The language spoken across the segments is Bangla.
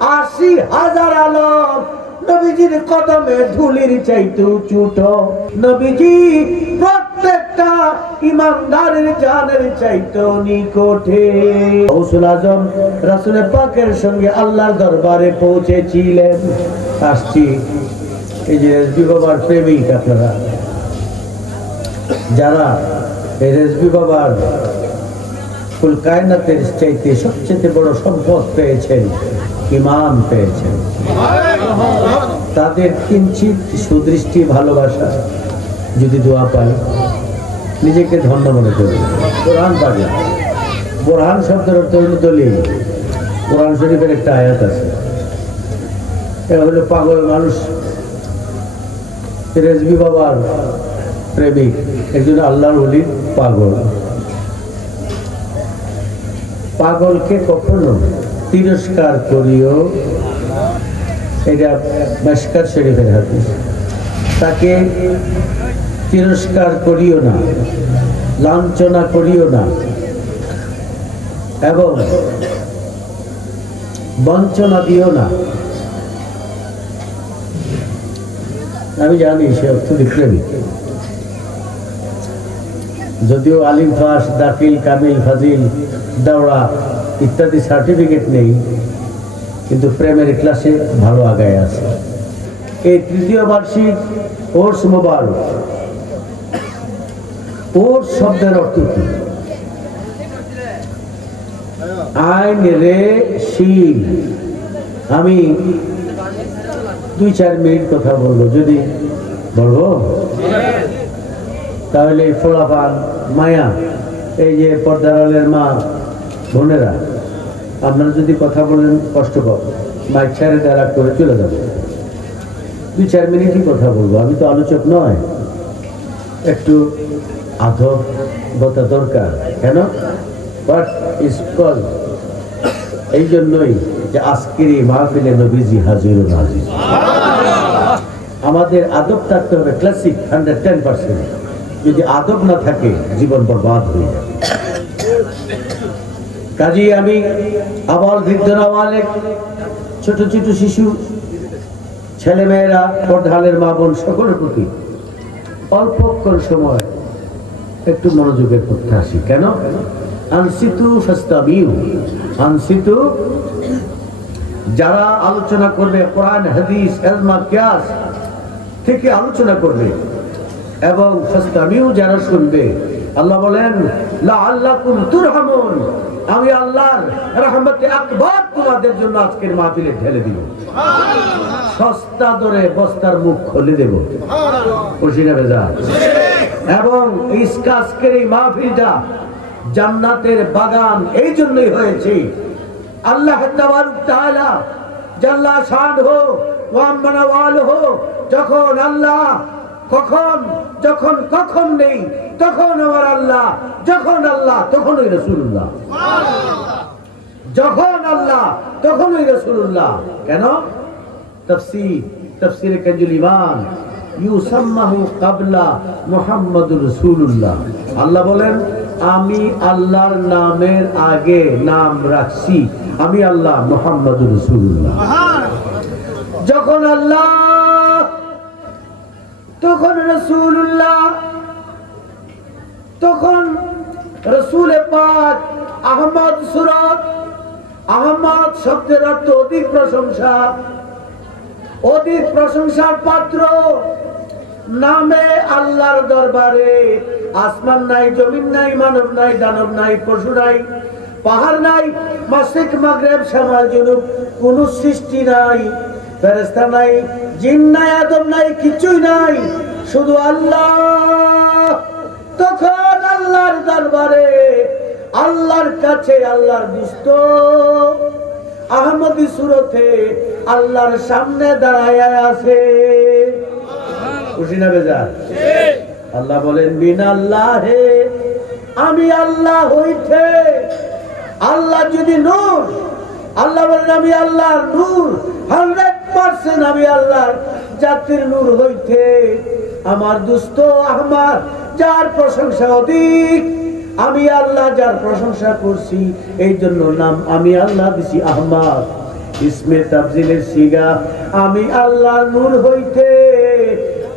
80,000 আলম নবীজির কদমে ধুলির চাইতে ছোট। নবীজি প্রত্যেকটা ইমানদারের জানের চাইতে নিকটে। গৌসুল আজম রাসূল পাকের সঙ্গে আল্লাহর দরবারে পৌঁছেছিলেন। আসছি এই যে রেজবি বাবার প্রেমিক আপনারা যারা এই রেজবি বাবার কুল কায়নাতের চাইতে সবচেয়ে বড় সম্পদ পেয়েছেন, ঈমান পেয়েছেন, তাদের কিঞ্চিত সুদৃষ্টি ভালোবাসা যদি দোয়া পাই নিজেকে ধন্য মনে করি। কোরআন পাবে, বোরহান শব্দের অর্থ হল দলিল। কোরআন শরীফের একটা আয়াত আছে, এটা হলো পাগল মানুষ। রেজবি বাবার প্রেমিক একজন আল্লাহর ওলির পাগল। পাগলকে কখনো তিরস্কার করিও, এটা মিশকাত শরীফের হাদিস। তাকে তিরস্কার করিও না, লাঞ্ছনা করিও না এবং বঞ্চনা দিও না। আমি জানি সে অত্যধিক প্রেমিক, যদিও আলিম, ফাস, দাখিল, কামিল, ফাজিল, দাওরা ইত্যাদি সার্টিফিকেট নেই, কিন্তু প্রেমের ক্লাসে ভালো আগায় আছে। এই তৃতীয় বার্ষিক ওর্স মোবারক। ওর্স শব্দের অর্থ কি? আইন রে শিল। আমি 2-4 মিনিট কথা বলবো, যদি বলবো তাহলে ফোলাফান মায়া, এই যে পর্দারের মা বোনেরা, আপনারা যদি কথা বলেন কষ্ট পাবো, মাইক ছেড়ে দ্বারা করে চলে যাবো। 2-4 মিনিটই কথা বলবো, আমি তো আলোচক নয়। একটু আধবতা দরকার। কেন? বাট ইজ কল, এই জন্যই যে আজকের এই মাহফিলে নবীজি হাজির নাজির। আমাদের আদব থাকতে হবে ক্লাসিক 110%। যদি আদব না থাকে জীবন বরবাদ হয়ে যাবে। কাজেই আমি আবাল বৃদ্ধ নাবালেক, ছোট ছোট শিশু, ছেলেমেয়েরা, পর্দালের মা বোন সকলের প্রতি অল্পক্ষণ সময় একটু মনোযোগের প্রত্যাশী। কেন? আনসিতু ফাস্তাবিউ। আনসিতু, যারা আলোচনা করবে কোরআন, হাদিস, ইলম, কিয়াস থেকে আলোচনা করবে, এবং ফাস্তাবিউ, যারা শুনবে। আল্লাহ বলেন লাআল্লাকুম তুরহামুন, আমি আল্লাহর রহমতে আকবার তোমাদের জন্য আজকের মাহফিলে ঢেলে দিব। সস্তা দরে বস্তার মুখ খুলে দেব। খুশি না বেজার? এবং আজকের এই মাহফিলটা জান্নাতের বাগান এই জন্যই হয়েছে। আল্লাহ তাবারক তাআলা জাল্লা শানহু ওয়া মানওয়ালহু, যখন আল্লাহ কখন নেই তখন আমার আল্লাহ, যখন আল্লাহ তখনই রাসূলুল্লাহ, যখন আল্লাহ তখনই রাসূলুল্লাহ। কেন? তাফসীরে কানজুল ঈমান, ইউসাম্মাহু ক্বাবলা মুহাম্মাদুর রাসূলুল্লাহ। আল্লাহ বলেন আমি আল্লাহর নামের আগে নাম রাখছি, আমি আল্লাহ মুহাম্মাদুর রাসূলুল্লাহ। যখন আল্লাহ তখন রাসূলুল্লাহ, তখন রাসূলে পাক আহমদ সুরত। আহমদ শব্দের অর্থ অধিক প্রশংসা, অধিক প্রশংসার পাত্র। নামে আল্লাহর দরবারে আসমান নাই, জমিন নাই, মানব নাই, দানব নাই, পশু নাই, পাহাড় নাই, মাশরিক মাগরিব শামাল জুনুব কোন সৃষ্টি নাই, ফেরেশতা নাই, জিন নাই, আদম নাই, কিছুই নাই, শুধু আল্লাহ। তখন আল্লাহর দরবারে, আল্লাহর কাছে, আল্লাহর দুস্ত আহমদি সুরতে আল্লাহর সামনে দাঁড়ায় আছে। খুশি না বেজার? আল্লাহ বলেন বিনাল্লাহে, আমি আল্লাহ হইতে। আল্লাহ যদি নূর, আল্লাহ বলেন আমি আল্লাহর নূর, 100% আমি আল্লাহর জাতির নূর হইতে আমার দুস্থ আহমদ যার প্রশংসা অধিক, আমি আল্লাহ যার প্রশংসা করছি, এই জন্য নাম আমি আল্লাহ দিছি আহমদ। ইসমে তাফজিলের সিগা আমি আল্লাহর নূর হইতে,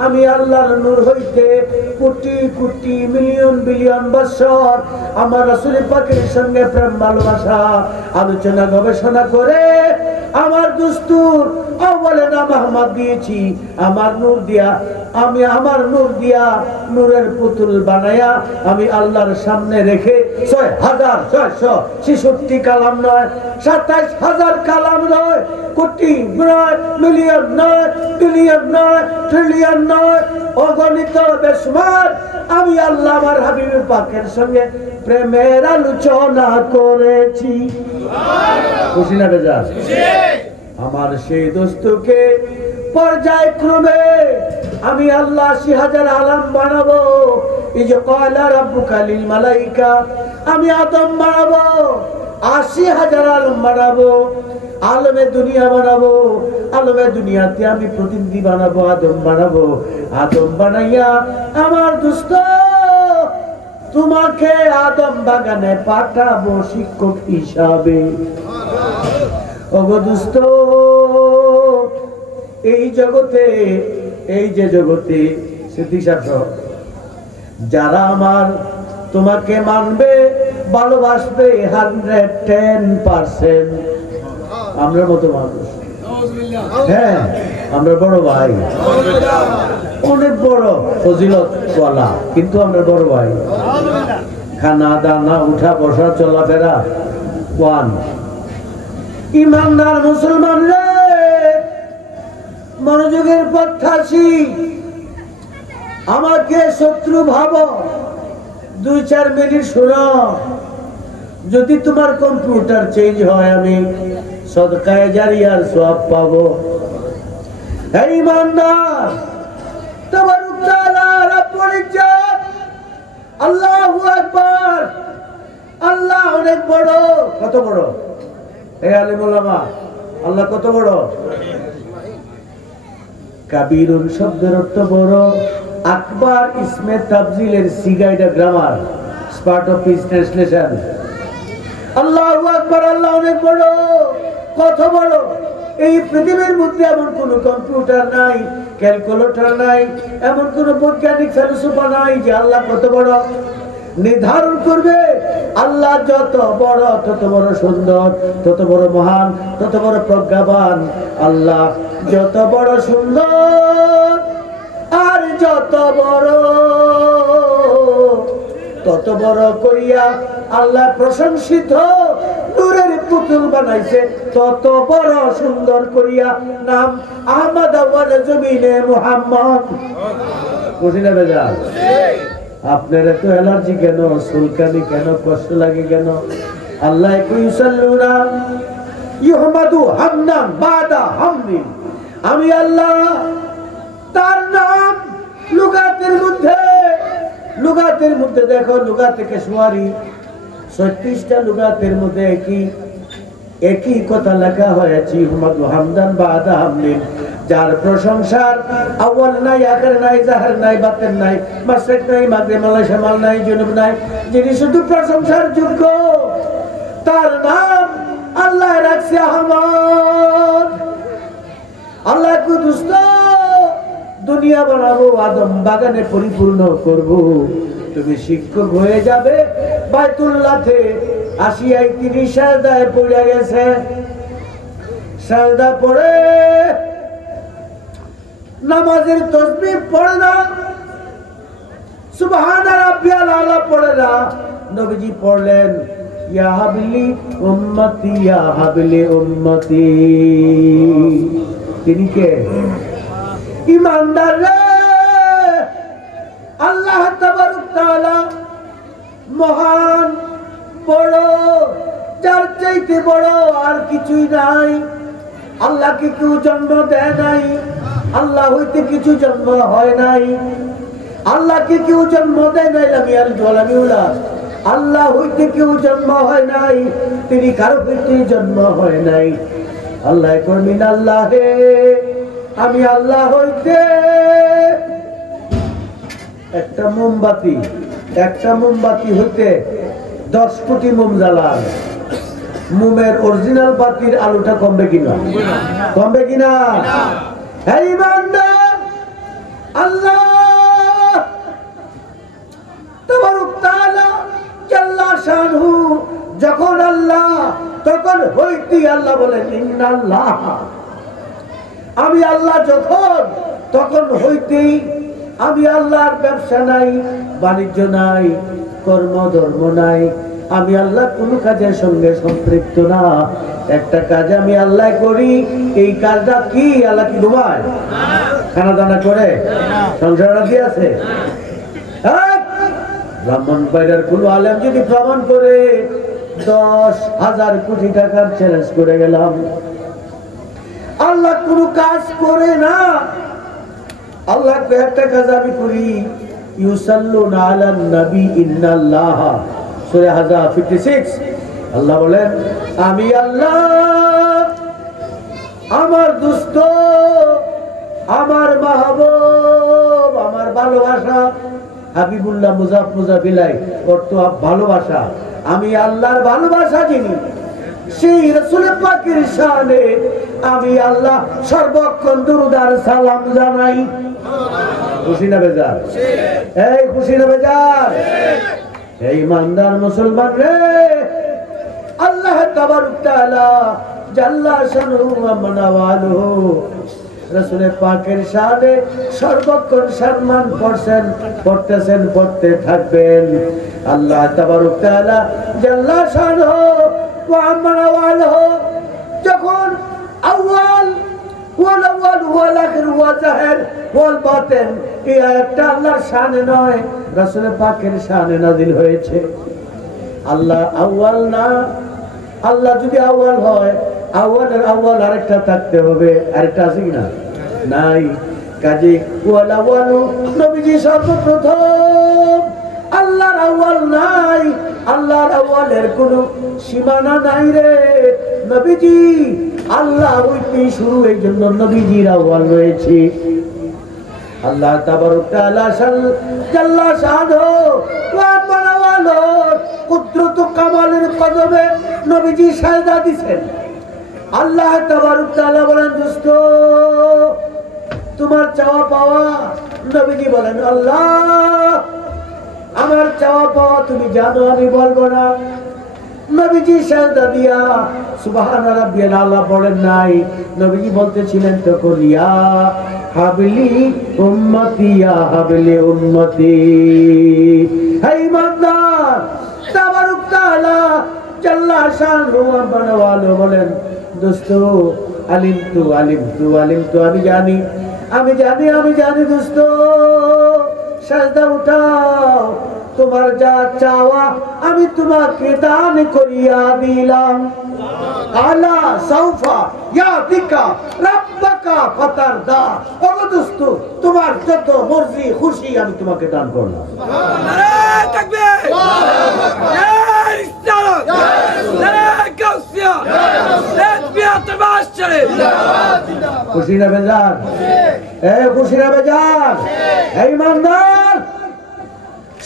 আমি আল্লাহর নূর হইতে কোটি কোটি মিলিয়ন বিলিয়ন বছর আমার রাসূল পাকের সঙ্গে প্রেম ভালোবাসা আলোচনা গবেষণা করে আমার দুস্তুর আউয়ালে নাম আহমদ দিয়েছি। আমার নূর দিয়া, আমি আমার নূর দিয়া নূরের পুতুল বানায়া আমি আল্লাহর সামনে রেখে ৬,৬৬৬ কালাম নয়, ২৭,০০০ কালাম নয়, কোটি নয়, মিলিয়ন নয়, বিলিয়ন নয়, ট্রিলিয়ন নয়, অগণিত বেশুমার আমি আল্লাহ আমার হাবিব পাকের সঙ্গে প্রেমের আলোচনা করেছি। খুশি না বেজার? আমার সেই দোস্তকে পর্যায়ক্রমে আমি আল্লাহ ৮০,০০০ আলম বানাবো। এই যে কয়লা রাব্বুকা লিল মালাইকা, আমি আদম বানাবো, ৮০,০০০ আলম বানাবো, আলমে দুনিয়া বানাবো। আলমে দুনিয়াতে আমি প্রতিনিধি বানাবো, আদম বানাবো। আদম বানাইয়া আমার দোস্ত তোমাকে আদম বাগানে পাঠাবো শিক্ষক হিসাবে। ওগো দোস্ত, এই জগতে, এই যে জগতে যারা আমার তোমাকে মানবে, ভালোবাসবে 110%, আমরা মতো মানুষ। হ্যাঁ, আমরা বড় ভাই, অনেক বড় ফজিলত ওয়ালা, কিন্তু আমরা বড় ভাই। খানা দানা উঠা বসা চলাফেরা ওয়ান। ইমানদার মুসলমান রে, মনোযোগের প্রত্যাশী, আমাকে শত্রু ভাবো, 2-4 মিনিট শোনো। যদি তোমার কম্পিউটার চেঞ্জ হয় আমি সদকায়ে জারিয়ার সওয়াব পাবো। হে ইমানদার, তাবারক তাআলা রাব্বুল ইজ্জত, আল্লাহু আকবার, আল্লাহ অনেক বড়। কত বড়? হে আলিম উলামা, আল্লাহ কত বড়? কাবীরুন শব্দের অর্থ বড়। আকবার ইসমে তাফজিলের সিগা, এটা grammar, part of his translation. আল্লাহু আকবার, আল্লাহ অনেক বড়। কত বড়? এই পৃথিবীর মধ্যে এমন কোন কম্পিউটার নাই, ক্যালকুলেটর নাই, এমন কোন বৈজ্ঞানিক ফেলসফা নাই যে আল্লাহ কত বড় নির্ধারণ করবে। আল্লাহ যত বড় তত বড় সুন্দর, তত বড় মহান, তত বড় প্রজ্ঞাবান। আল্লাহ যত বড় সুন্দর আর যত বড়, তত বড় করিয়া আল্লাহ প্রশংসিত নূরের পুতুল বানাইছে, তত বড় সুন্দর করিয়া নাম আহমদ আউয়াল জমিনে মুহাম্মদ। বুঝিনা বেজাল? আপনার এত অ্যালার্জি কেন, সুলকানি কেন, কষ্ট লাগে কেন? আল্লাহ ইউসাল্লুনা ইউহমাদু হামদান বাদা হামদিন। আমি আল্লাহ তার নাম লুগাতের মধ্যে দেখো, লুগা থেকে সুয়ারি 36টা লুগাতের মধ্যে একই কথা লেখা হয়েছে, ইউহমাদু হামদান বাদা হামদিন। যার প্রশংসার আউয়াল নাই, আখির নাই, জাহির নাই, বাতিন নাই, মাশরিক নাই, মাগরিব নাই, শামাল নাই, জুনুব নাই, যিনি শুধু প্রশংসার যোগ্য, তার নাম আল্লাহ রাখছে আহমদ। আল্লাহ কুদুস দুনিয়া বানাবো, আদম বাগানে পরিপূর্ণ করব। তুমি শিক্ষক হয়ে যাবে বাইতুল্লাহতে। 80-30 সাজদায় পড়ে গেছে, সাজদা পড়ে নামাজের তাসবিহ পড়ে না, সুবহানা রাব্বিয়াল আলা পড়ে না। নবীজি পড়লেন, ইয়া হাবলি উম্মতি, ইয়া হাবলি উম্মতি। তিনি কে? ইমানদার রে, আল্লাহ তাবারক তাআলা মহান, বড়, যার চাইতে বড় আর কিছুই নাই। আল্লাহকে কেউ জন্ম দেয় নাই, আল্লাহ হইতে কিছু জন্ম হয় নাই। আল্লাহকে কেউ জন্ম দেয় নাই, আল্লাহ হইতে কেউ জন্ম হয় নাই, তিনি কারো হইতে জন্ম হয় নাই। আল্লাহ কর্মিন আল্লাহ হে, আমি আল্লাহ হইতে একটা মোমবাতি হইতে 10 কোটি মোম জ্বালান। মোমের অরিজিনাল বাতির আলোটা কমবে কিনা? কমবে কিনা? এই বান্দা আল্লাহ তাবারক তাআলা জাল্লা শানহু যখন আল্লাহ তখন হইতেই আল্লাহ বলেন ইন্নাল্লাহ, আমি আল্লাহ যখন তখন হইতেই আমি আল্লাহর ব্যবসা নাই, বাণিজ্য নাই, কর্মধর্ম নাই, আমি আল্লাহ কোন কাজের সঙ্গে সম্পৃক্ত না। একটা কাজ আমি আল্লাহ করি, এই কাজটা কি? আল্লাহ কি ঘুমায়? খানা দানা করে? সংসার রাজি আছে? ব্রাহ্মণ বাইরের কোন আলেম যদি প্রমাণ করে 10,000 কোটি টাকার চ্যালেঞ্জ করে গেলাম, আল্লাহ কোন কাজ করে না। আল্লাহ একটা কাজ আমি করি, ইউসাল্লুনা আলান নবী ইন্নাল্লাহ, সূরা আহজাব 56। আল্লাহ বলেন আমি আল্লাহ আমার দোস্ত, আমার মাহবুব, আমার ভালোবাসা, হাবিবুল্লাহ মুজাফ মুজাফিলাই অর্থ ভালোবাসা, আমি আল্লাহর ভালোবাসা যিনি, সেই রাসূল পাকের শানে আমি আল্লাহ সর্বক্ষণ দুরূদ আর সালাম জানাই। খুশি না বেজার? এই খুশি না বেজার? এই ইমানদার মুসলমান রে, আল্লাহ তাবারক তাআলা জাল্লা শানহু ওয়া মানাওয়ালুহু রাসূল পাকের শানে সর্বক্ষণ সম্মান করছেন, করতেছেন, করতে থাকবেন। আল্লাহ তাবারক তাআলা জাল্লা শানহু ওয়া মানাওয়ালুহু যখন আউয়াল ওয়াল আউয়াল ওয়াল আখির ওয়া জাহির ওয়াল বাতিন, এই আয়াতটা আল্লাহর শানে নয়, রাসূল পাকের শানে নাযিল হয়েছে। আল্লাহ আউয়াল না, আল্লাহ যদি আউয়াল হয়, আউয়ালের আউয়াল আরেকটা থাকতে হবে, আরেকটা আছে কিনা? নাই। কাজে ওয়াল আউয়ালু নবীজি সর্বপ্রথম, আল্লাহর আউয়াল নাই, আল্লাহর আউয়ালের কোনো সীমানা নাই রে নবীজি। আল্লাহ হইতে শুরু, এই জন্য নবীজির আউয়াল রয়েছে। আল্লাহ তাবারক তাআলা জাল্লা শানহু ওয়া মানাওয়ালুহু কুদরত কামালের কদমে নবীজি সাজদা দিবেন। আল্লাহ তাবারক তাআলা বলেন দোস্ত তোমার চাওয়া পাওয়া, নবীজি বলেন আল্লাহ আমার চাওয়া পাওয়া তুমি জানো, আমি বলবো না। নবীজি সাজদা দিয়া সুবহানা রাব্বিয়াল আলা বলেন নাই, নবীজি বলতেছিলেন তখন ইয়া হাবলি উম্মতি, ইয়া হাবলি উম্মতি। হে ইমানদার, তাবারক তাআলা জাল্লা শানহু ওয়া মানাওয়ালুহু বলেন দোস্ত আলিমতু আলিমতু আলিমতু, আমি জানি, আমি জানি, আমি জানি দোস্ত, সাজদা উঠাও, তোমার যা চাওয়া আমি তোমাকে দান করিয়া দিলাম। আলা সাউফা ইয়াতিকা রাব্বাকা ফাতারদা, ও দোস্ত তোমার যত মর্জি খুশি আমি তোমাকে দান করলাম। নারে তাকবীর, নারে রিসালাত, নারে গাউসিয়া, তাকবীরাত বাশরে। খুশি না বেজার? এই খুশি না বেজার? এই ইমানদার,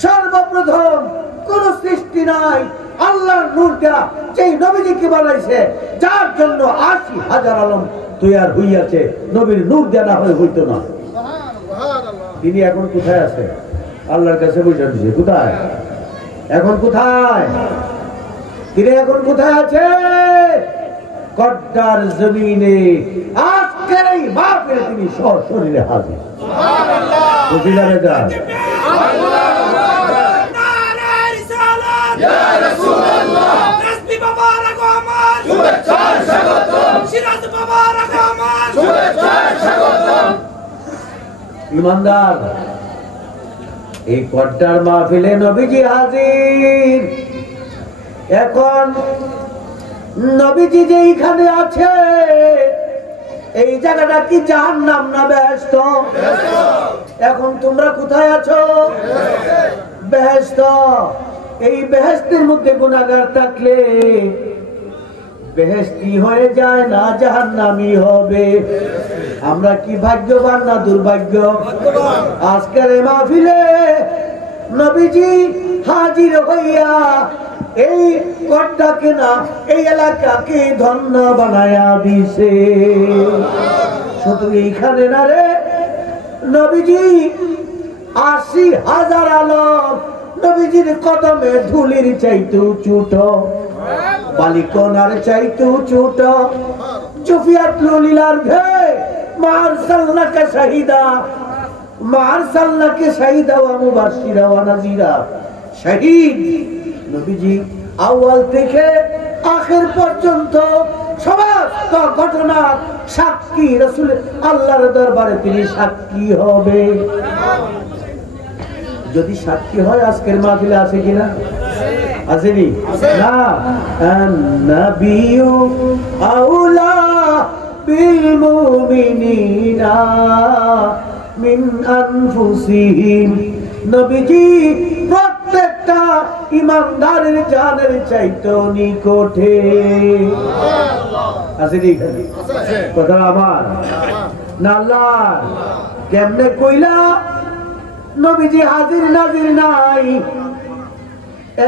সর্বপ্রথম কোন সৃষ্টি নাই, আল্লাহর নূরটা যেই নবীজিকে বানাইছে, যার জন্য ৮০,০০০ আলম তৈয়ার হইয়াছে, নবীর নূর দেয়া না হয়ে হইতো না। তিনি এখন কোথায় আছে? আল্লাহর কাছে বসে দিয়েছে। কোথায় এখন? কোথায় তিনি এখন? কোথায় আছে? কড্ডার জমিনে আজকের এই মাহফিলে তিনি সশরীরে হাজির। সুবহানাল্লাহ। খুশি না বেজার? ইমানদার, এই কড্ডার মাহফিলে নবীজি হাজির। এখন নবীজি যেইখানে আছে, এই জায়গাটা কি জাহান্নাম না বেহেশত? এখন তোমরা কোথায় আছো? বেহেশত। এই বেহেশতের মধ্যে গুনাহগার থাকলে বেহেশতি হয়ে যায় না, জাহান্নামী হবে। আমরা কি ভাগ্যবান না দুর্ভাগ্য? আজকের এই মাহফিলে নবীজি হাজির হইয়া এই ঘরটাকে না এই এলাকাকে ধন্য বানায়া দিছে। শুধু এইখানে না রে, নবীজি ৮০,০০০ আলম নবীজির কদমে ধুলির চাইতে ছোট, বালিকনার চাইতে ছোট। জুফিয়াতুলিলার ভে মারসালনাকা শাহিদা, মারসালনাকে শাহিদা ওয়া মুবাশশিরা ওয়া নাযিরা। শহীদ নবীজি আউয়াল থেকে আখির পর্যন্ত সমস্ত ঘটনার সাক্ষী রাসূল, আল্লাহর দরবারে তিনি সাক্ষী হবে। যদি সাক্ষী হয় আজকের মাহফিলে আছে কিনা? আসেনি না? আন-নাবিয়্যু আউলা বিল মুমিনিনা মিন আনফুসিহিম। নবীজি প্রত্যেকটা ঈমানদারের জানের চাইতে নিকটে। আসেনি কথা আমার না? আল্লাহ কেমনে কইলা নবীজি হাজির নাজির নাই?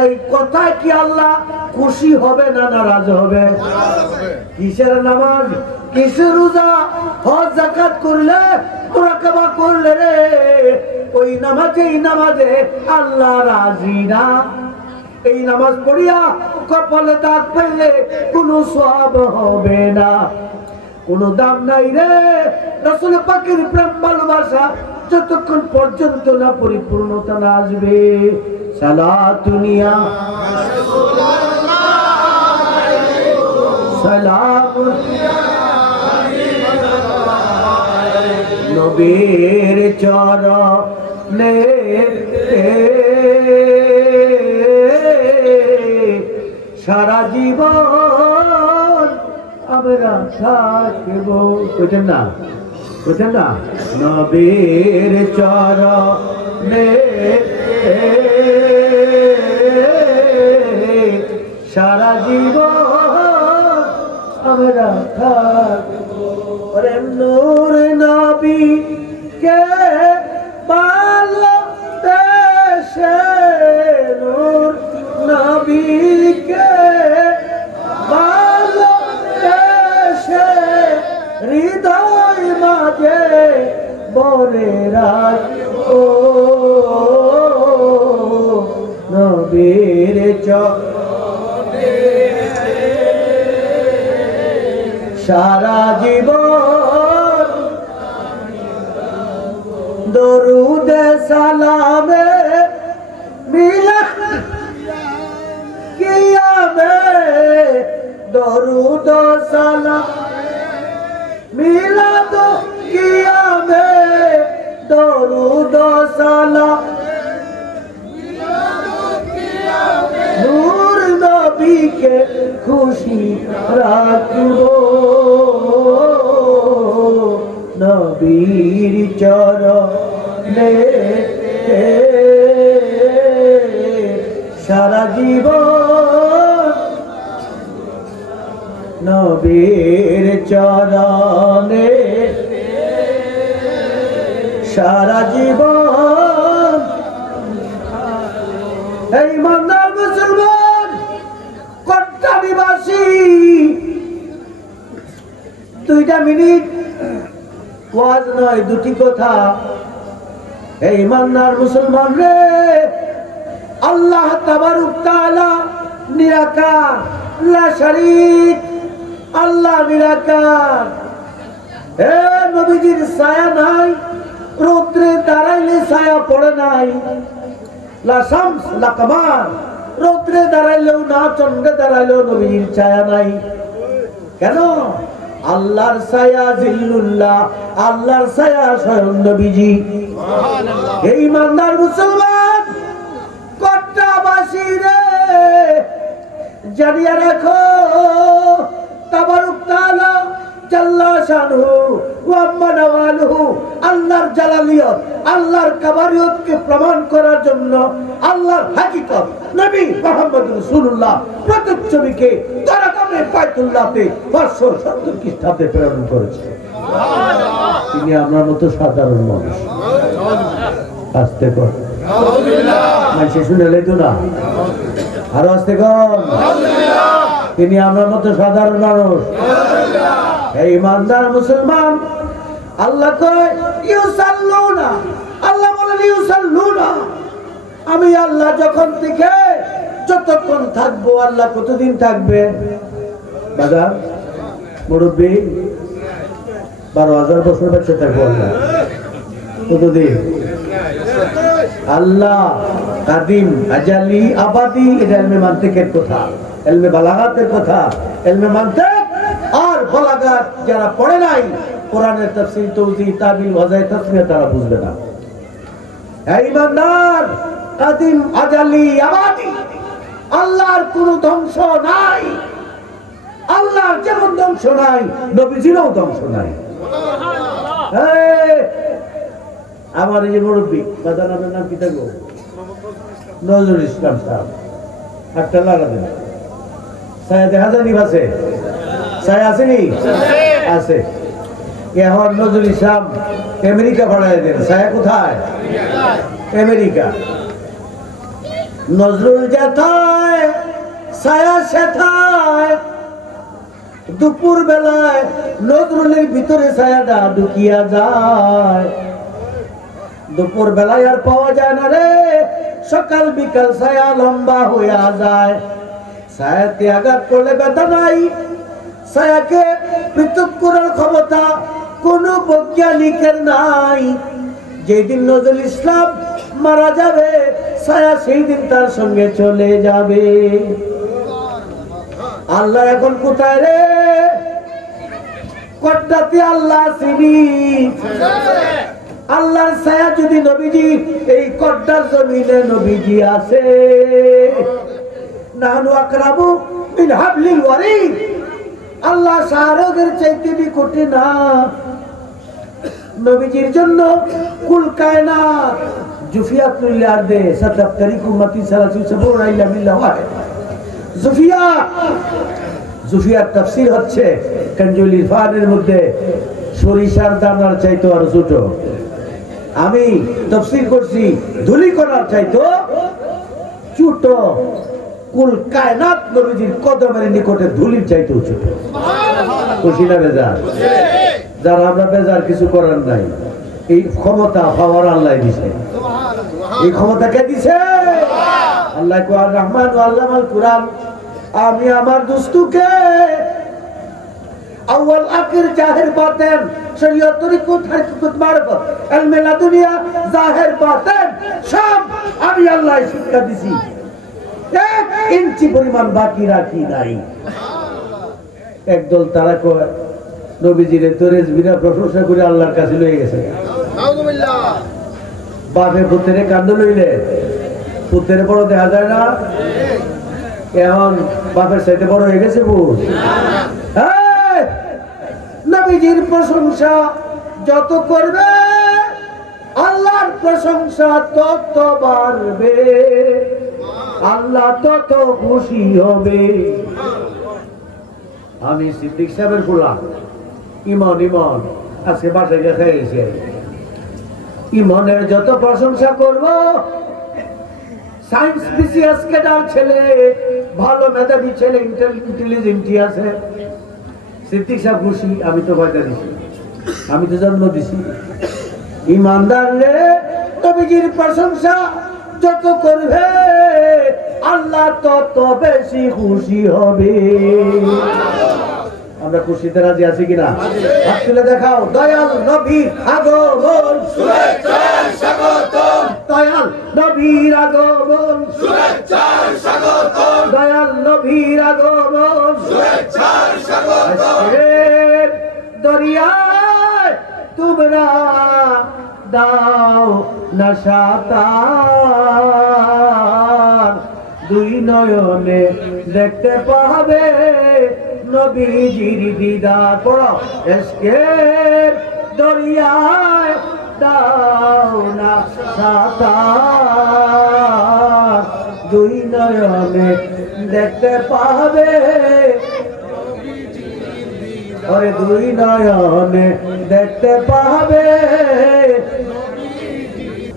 এই কথায় কি আল্লাহ খুশি হবে না নারাজ হবে? কিসের নামাজ, কিসের রোজা, হজ যাকাত করলে, মুরাকাবা করলে রে, ওই নামাজে আল্লাহ রাজি না। এই নামাজ পড়িয়া কপালে দাগ পেলে কোনো সওয়াব হবে না, কোনো দাম নাই রে। রাসূল পাকের প্রেম ভালোবাসা যতক্ষণ পর্যন্ত না পরিপূর্ণতা না আসবে। সালাতুনিয়া নবীর চরণে সারা জীবন আমরা থাকব। বুঝেন না? বুঝেন না? নবীর চরণে সারা জীবন আমরা থাকব। ওরে নূর নবীকে ভালোবেসে, নূর নবীকে ভালোবেসে হৃদয় মাঝে বলে রাখো। নবীর চরণে সারা জীবন দরুদ সালামে মিলা কিয়ামে, দরুদ সালাম মিলাদ কিয়ামে, দরুদ সালাম নূর নবীকে খুশি রাখব। নবীর চরণে সারা জীবন, নবীর চরণে সারা জীবন। এই ইমানদার মুসলমান কোট্টা নিবাসী, 2 মিনিট ওয়াজ নয়, 2টি কথা। এই ইমানদার মুসলমান রে, আল্লাহ তাবারক তাআলা নিরাকার, লা শারীক, আল্লাহ নিরাকার। হে নবীজির ছায়া নাই, রৌদ্রে দাঁড়াইলে ছায়া পড়ে নাই। লা শামস লা কামার, রৌদ্রে দাঁড়াইলেও না, চন্দ্রে দাঁড়াইলেও নবীজির ছায়া নাই। কেন? আল্লাহর ছায়া জিল্লুল্লাহ, আল্লাহর ছায়া স্বয়ং নবীজি। এই ইমানদার মুসলমান কোট্টাবাসী রে, জানিয়ে রাখো তাবারক তাআলা জাল্লা শানুহু ওয়া আম্মা নাওয়ালুহু, আল্লাহর জালালিয়ত, আল্লাহর কাবারিয়তকে প্রমাণ করার জন্য আল্লাহর হাকিকত নবী মুহাম্মদ রাসূলুল্লাহ প্রতিচ্ছবিকে তারাকামে বাইতুল্লাহতে 570 খ্রিস্টাব্দে প্রেরণ করেছে। তিনি আমার মতো সাধারণ মানুষ। আসতে কর, আলহামদুলিল্লাহ। শুনে লেতো না, আরো আসতে কোন তিনি আমার মতো সাধারণ মানুষ। এই ইমানদার মুসলমান আল্লাহ কয় ইউসাল্লুনা, আল্লাহ বলেন ইউসাল্লুনা, আমি আল্লাহ যখন থেকে যতক্ষণ থাকবো। আল্লাহ কতদিন থাকবে? বাজার মুরব্বী 12,000 বছর বেঁচে থাকবো আল্লাহ। কতদিন? আল্লাহ কাদিম আজালি আবাদি, এটা ইলমে মানতিকের কথা, ইলমে বালাগাতের কথা। ইলমে মানতিক আর বালাগাত যারা পড়ে নাই, কোরআনের তাফসীর তাওজীহ তাবিল ওয়াজাহ তাসমিয়া, তারা বুঝবে না। হে ইমানদার, কাদিম আজালি আবাদি, আল্লাহর কোনো ধ্বংস নাই। আল্লাহর যেমন ধ্বংস নাই, নবীজিরও ধ্বংস নাই। আমার এই যে মুরব্বী দাদা, নামের নাম কি থাকবো? নজরুল ইসলাম সাহেব, হাতটা লাগা দেন। ছায়া দেখা যায়নি বাসে? ছায়া আসেনি? আছে। এখন নজরুল ইসলাম আমেরিকা পাঠায় দেন। ছায়া কোথায়? আমেরিকা। নজরুল যেথায় ছায়া সেথায়। দুপুর বেলায় নজরুলের ভিতরে ছায়াটা ঢুকিয়া যায়। দুপুর বেলায় আর পাওয়া যায় না রে, সকাল বিকাল ছায়া লম্বা হইয়া যায়। ছায়াতে আঘাত করলে ব্যথা নাই, ছায়াকে পৃথক করার ক্ষমতা কোন বৈজ্ঞানিকের নাই। যেদিন নজরুল ইসলাম মারা যাবে, ছায়া সেই দিন তার সঙ্গে চলে যাবে। আল্লাহ এখন কোথায় রে? কড্ডাতে আল্লাহ চিনি। আল্লাহর ছায়া যদি নবীজি, এই কড্ডার জমিনে নবীজি আছে। নাহনু আকরাবু মিন হাবলিল ওয়ারিদ, আল্লাহ সারদের চাইতে নিকটে না। নবীজির জন্য কুল কায়নাত জুফিয়াতুল আরদে সাতাবতারিক উম্মতি সালাসু সাবুরা ইল্লা বিল্লাহ ওয়াহিদ। জুফিয়ার তাফসীর হচ্ছে কানজুল ইরফানের মধ্যে সরিষার দানার চাইতো আরো ছোট। আমি তাফসীর করছি ধুলিকণার চাইতো ছোট। কুল কায়নাত নবীজির কদমের নিকটে ধুলির চাইতো ছোট। খুশি না বেজার? যারা আমরা বেজার কিছু করার নাই। এই ক্ষমতা পাওয়ার আল্লাহ দিছে। এই ক্ষমতা কে দিছে? আল্লাহ কোরআন রহমান ও আল্লামাল কুরআন। আমি আমার দুস্তুকে আউয়াল আখির জাহির বাতিন শরীয়ত তরিকত হাকিকত মারফত ইলমে লাদুনিয়া জাহির বাতিন সব আমি আল্লাহ শিক্ষা দিছি। এক ইঞ্চি পরিমাণ বাকি রাখি নাই। একদল তারা কয় নবীজির তোরেজ বিনা প্রশংসা করে আল্লাহর কাছে লয়ে গেছে। নাউযুবিল্লাহ। বাপে পুত্রে কান্দ লইলে পুত্রের বড় দেখা যায় না? এখন বাপের চাইতে বড় হয়ে গেছে বুঝ। নবীজির প্রশংসা যত করবে, আল্লাহর প্রশংসা তত বাড়বে, আল্লাহ তত খুশি হবে। আমি সিদ্দিক সাহেবের ফুলা ইমন আজকে বাসায় দেখা গেছে। ইমনের যত প্রশংসা করব, সায়েন্স বিসিএস কেডার ছেলে, ভালো মেধাবী ছেলে, ইন্টেলিজেন্ট আছে, সিদ্দিক সাহেব খুশি। আমি তো পয়দা দিছি, আমি তো জন্ম দিছি। ইমানদার রে, নবীজির প্রশংসা যত করবে, আল্লাহ তত বেশি খুশি হবে। আমরা খুশিতে রাজি আছি কিনা? হাত তুলে দেখাও। দয়াল নবীর আগমন, শুভেচ্ছার স্বাগতম। দয়াল নবীর আগমন, শুভেচ্ছার স্বাগতম। দয়াল নবীর আগমন, শুভেচ্ছার স্বাগতম। দরিয়ায় তোমরা দাও না সাঁতার, দুই নয়নে দেখতে পাবে নবীজির দিদার। পড়ো। এসকের দরিয়ায় দাও না সাঁতার, দুই নয়নে দেখতে পাবে, ওরে দুই নয়নে দেখতে পাবে।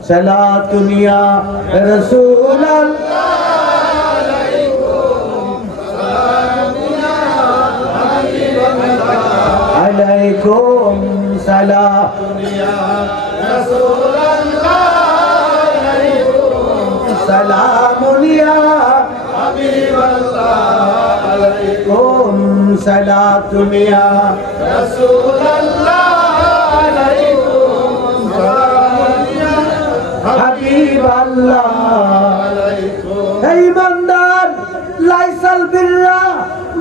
সালাতুনিয়া রাসূলুল্লাহ আলাইকুম সালাম ইয়া রাসূলুল্লাহ সালাম ইয়া হাবিবাল্লাহ আলাইকুম সালাতুন ইয়া রাসূলুল্লাহ আলাইকুম সালাম ইয়া হাবিবাল্লাহ আলাইকুম এই বান্দার লাইসাল বিল্লাহ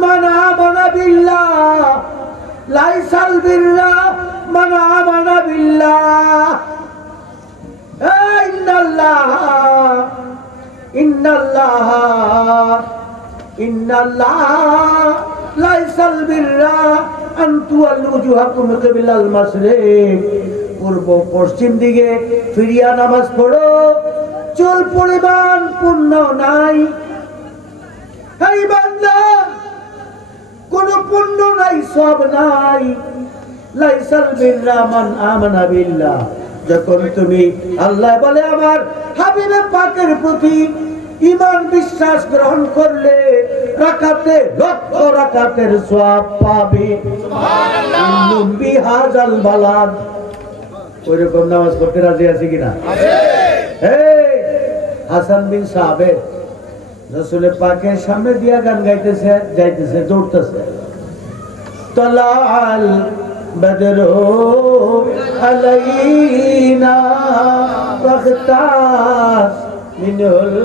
মান আমানা বিল্লাহ লাইসাল বিল্লাহ মান আমানা বিল্লাহ ইন্নাল্লাহ লাইসাল বিল্লাহ আন তুওয়াল্লু ওজুহাকুম কিবলাল মাশরিক পূর্ব পশ্চিম দিকে ফিরিয়া নামাজ পড়ো চুল পরিমাণ পুণ্য নাই এই বান্দা কোন পুণ্য নাই সব নাই লাইসাল বিল্লাহ মান আমানা বিল্লাহ যখন তুমি আল্লাহ বলে আমার হাবিবে পাকের প্রতি ঈমান বিশ্বাস গ্রহণ করলে রাকাতে লক্ষ রাকাতের সওয়াব পাবে সুবহানাল্লাহ বিহাজাল বালাদ ওইরকম নামাজ পড়তে রাজি আছে কিনা আছে এই হাসান বিন সাবেত রাসূল পাকের সামনে দিয়া গান গাইতেছে যাইতেছে দৌড়তেছে তালাল বদরু আলাইনা ওয়াখতাস মিনুল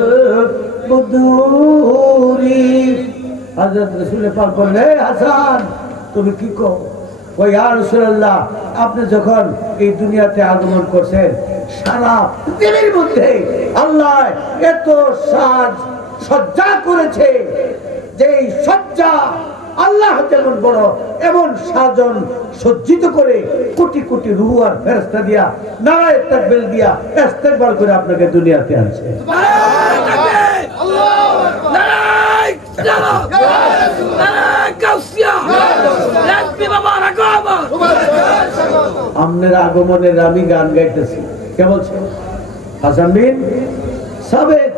বুদুরি হযরত রাসূল পাক বললেন হাসান তুমি কি কও ও ইয়া রাসূলুল্লাহ আপনি যখন এই দুনিয়াতে আগমন করছেন সারা পৃথিবীর মধ্যে আল্লাহ এত সাজ সজ্জা করেছে যে সজ্জা আল্লাহ যেমন বড় এমন সাজন সজ্জিত করে কোটি কোটি রূহ আর ফেরেশতা দিয়া নারায়ে তাকবীর দিয়া ইস্তেগফার করে আপনাকে দুনিয়াতে আনছে সুবহানাল্লাহ আল্লাহু আকবার নারায়ে তাকবীর নারায়ে গাউসিয়া রাব্বি মুবারক আমনের আগমনের আমি গান গাইতেছি কে বলছে হাসান বিন সাবেত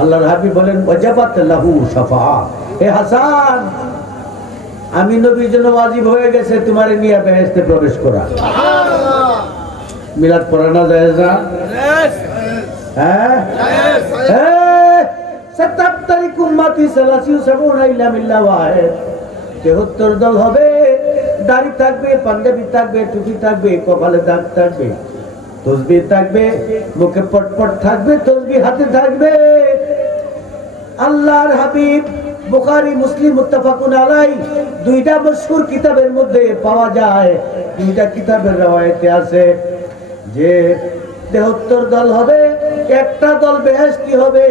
আল্লাহর হাবিব বলেন ওয়াজাবাত লাহু শাফাআত হে হাসান আমি নবীর জন্য ওয়াজিব হয়ে গেছে তোমারে নিয়ে বেহেশতে প্রবেশ করা সুবহানাল্লাহ মিলাদ পড়ানো যায় না হ্যাঁ জায়েজ 77 উম্মতি 73 ইল্লা বিল্লাহ ওয়াহিদ 73 দল হবে দাড়ি থাকবে পাঞ্জাবি থাকবে টুপি থাকবে কপালে দাগ থাকবে তাসবিহ থাকবে মুখে পটপট থাকবে তাসবিহ হাতে থাকবে আল্লাহর হাবিব বুখারী মুসলিম মুত্তাফাকুন আলাই দুইটা মশহুর কিতাবের মধ্যে পাওয়া যায় দুইটা কিতাবের রওয়ায়াতে আছে যে 73 দল হবে একটা দল বেহেশতি হবে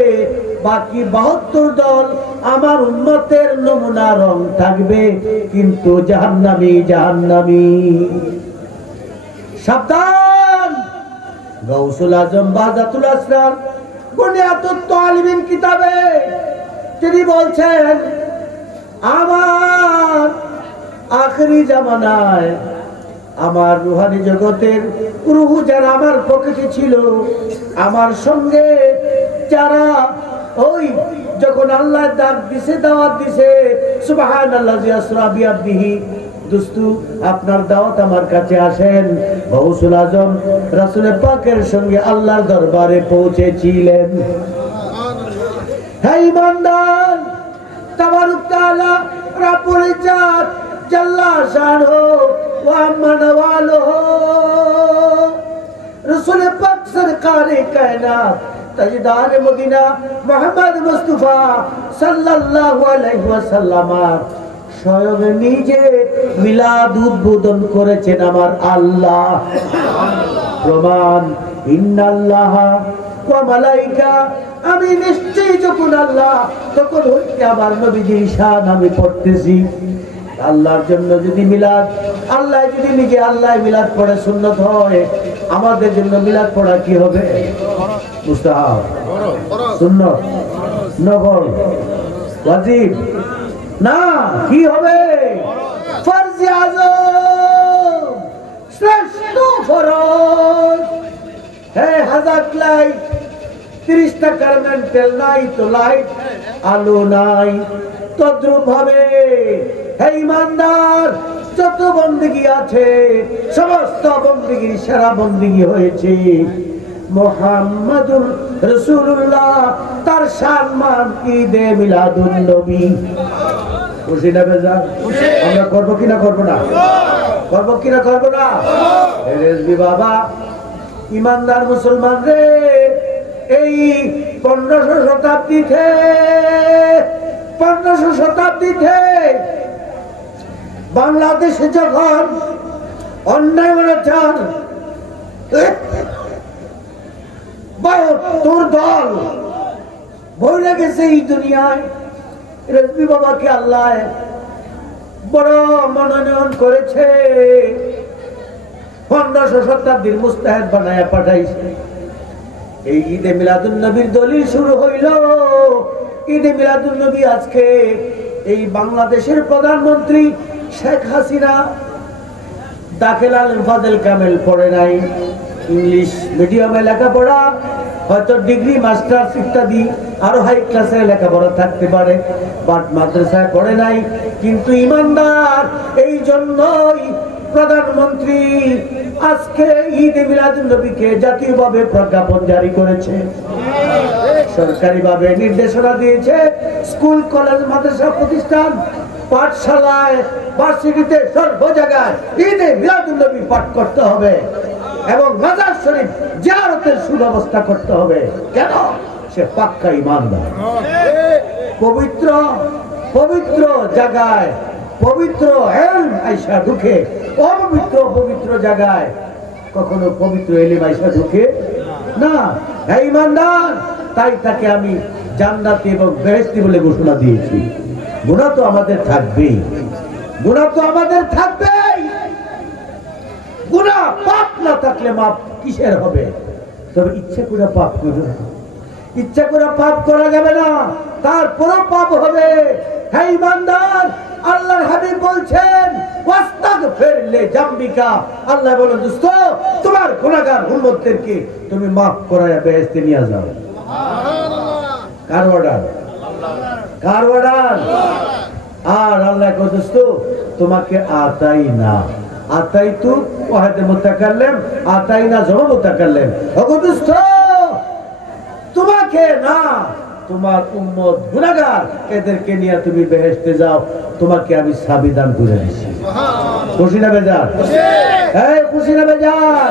বাকি 72 দল আমার উম্মতের নমুনা রং থাকবে কিন্তু জাহান্নামী জাহান্নামী সাবধান গাউসুল আজম বাজাতুল আসরার বুনিয়াতুত তালিবিন কিতাবে তিনি বলছেন আমার আখেরি জামানায় আমার রূহানি জগতের রূহ যারা আমার পকেটে ছিল আমার সঙ্গে যারা ওই যখন আল্লাহ ডাক দিছে দাওয়াত দিছে সুবহানাল্লাযী আসরা বিআবদিহি দোস্ত আপনার দাওয়াত আমার কাছে আসেন গাউসুল আজম রাসূল পাকের সঙ্গে আল্লাহর দরবারে পৌঁছেছিলেন হে ঈমানদার তাবারক তাআলা রাব্বুল ইজ্জত জাল্লা শানহু ওয়া মানওয়ালুহু রাসূল পাক সরকারে কায়নাত তাজদার মদিনা মুহাম্মদ মুস্তাফা সাল্লাল্লাহু আলাইহি ওয়াসাল্লাম স্বয়ং নিজে মিলাদ উদ্বোধন করেছেন আমার আল্লাহ প্রমাণ ইন্নাল্লাহা ওয়া মালাইকা আমি নিশ্চয়ই যখন আল্লাহ তখন হইতে আমার নবীজির শান আমি পড়তেছি আল্লাহর জন্য যদি মিলাদ আল্লাহ যদি নিজে আল্লাহ মিলাদ পড়ে সুন্নাত হয় আমাদের জন্য মিলাদ পড়া কি হবে মুস্তাহাব সুন্নাত নফল ওয়াজিব না কি হবে ফরজ আযম শ্রেষ্ঠ ফরজ হে হাজার লাইট 30 টাকার মেন্টাল নাই তো লাইট আলো নাই তদ্রুপ ভাবে হে ইমানদার যত বন্দেগী আছে সমস্ত বন্দেগীর সেরা বন্দেগী হয়েছে মুহাম্মাদুর রাসূলুল্লাহ, তার সম্মান ঈদে মিলাদুন নবী। খুশি না বেজার? আমরা করবো কিনা করবো না? করবো কিনা করবো না? রেজবি বাবা, ইমানদার মুসলমান রে, এই 1500 শতাব্দীতে বাংলাদেশে যখন অন্যায় অনাচার 72 দল বইলে গেছে এই দুনিয়ায়, রেজবি বাবাকে আল্লাহ বড় মনোনয়ন করেছে, 1500 শতাব্দীর মুস্তাহিদ বানায়া পাঠাইছে। এই ঈদে মিলাদুন নবীর দলিল শুরু হইল। ঈদে মিলাদুন নবী আজকে এই বাংলাদেশের প্রধানমন্ত্রী শেখ হাসিনা দাখিল আল ফাজল কামেল পড়ে নাই, ইংলিশ মিডিয়ামে লেখাপড়া, হয়তো ডিগ্রি মাস্টার্স ইত্যাদি আরো হাই ক্লাসের লেখাপড়া থাকতে পারে, বাট মাদ্রাসায় পড়ে নাই। কিন্তু ইমানদার, এই জন্যই প্রধানমন্ত্রী আজকে ঈদে মিলাদুন নবীকে জাতীয়ভাবে প্রজ্ঞাপন জারি করেছে, সরকারিভাবে নির্দেশনা দিয়েছে। স্কুল, কলেজ, মাদ্রাসা প্রতিষ্ঠান, পাঠশালায়, ভার্সিটিতে, সর্ব জায়গায় ঈদে মিলাদুন নবী পাঠ করতে হবে এবং মাজার শরীফ জিয়ারতের সুব্যবস্থা করতে হবে। কেন? সে পাক্কা ইমানদার। পবিত্র পবিত্র জায়গায় পবিত্র ইলম আয়েশা ঢুকে, অপবিত্র জায়গায় কখনো পবিত্র ইলম আয়েশা ঢুকে না। হে ইমানদার, তাই তাকে আমি জান্নাতি এবং বেহেশতি বলে ঘোষণা দিয়েছি। গুনাহ তো আমাদের থাকবেই, গুনাহ তো আমাদের থাকবেই। গুনাহ পাপ না থাকলে মাপ কিসের হবে? তবে ইচ্ছা করে পাপ করো না, ইচ্ছা করে পাপ করা যাবে না, তারপরও পাপ হবে। হে ইমানদার, আল্লাহর হাবিব বলছেন ওয়াস্তাগফির লিজামবিকা, আল্লাহ বলেন দোস্ত, তোমার গুনাহগার উম্মতদেরকে তুমি maaf করায়া বেহেশতে নিয়ে যাও। সুবহানাল্লাহ। কার অর্ডার? কার অর্ডার? আর আল্লাহ কো দোস্ত, তোমাকে আতাই না, আতাই তু ওয়াহিদ মুতাকাল্লিম, আতাই না জমা মুতাকাল্লিম। ওগো দোস্ত, তোমাকে না, তোমার উম্মত গুনাহগার, এদেরকে নিয়ে তুমি বেহেশতে যাও, তোমাকে আমি সাবিদান করে দিছি। সুবহানাল্লাহ। খুশি না বেজার? খুশি। এই খুশি না বেজার?